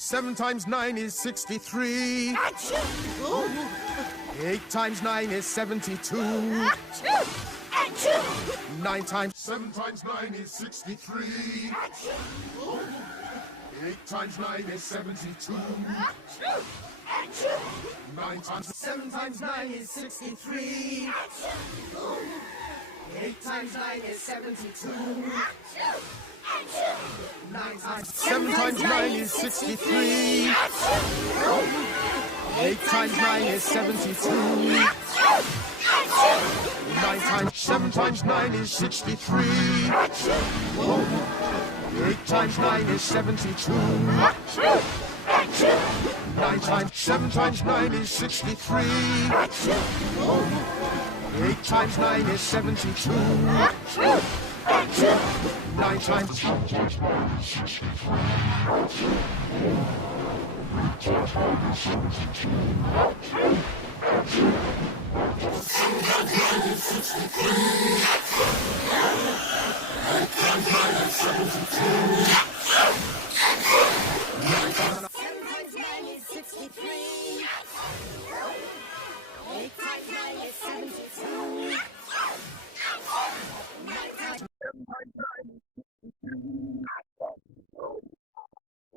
7 times 9 is 63. 8 times 9 is 72. 9 times 7 times 9 is 63. 8 times 9 is 72. 9 times 7 times 9 is 63. 8 times 9 is 72. 9 times 7 times 9 is 63. 8 times 9 is 72. 9 times 7 times 9 is 63. 8 times 9 is 72. 9 times 7 times 9 is 63. 8 times 9 is 72. 9 times 7 times 9 is 63. 8 times 9 is 72. 7 times 9 is 63. 8 times 9 is 72. 9 times 7 times 9 is 63. 8 times 9 is 72. 9 times 7 times 9 is 63.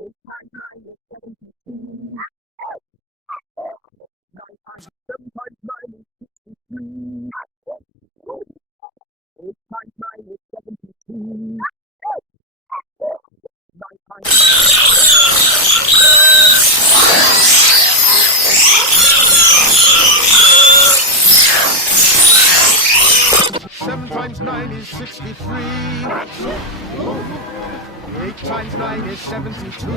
8 times 9 is 72. 9 times 7 times 9 is 63. 8 times 9 is 72. 9 times 7 times 9 is 63. 8 times 9 is 72.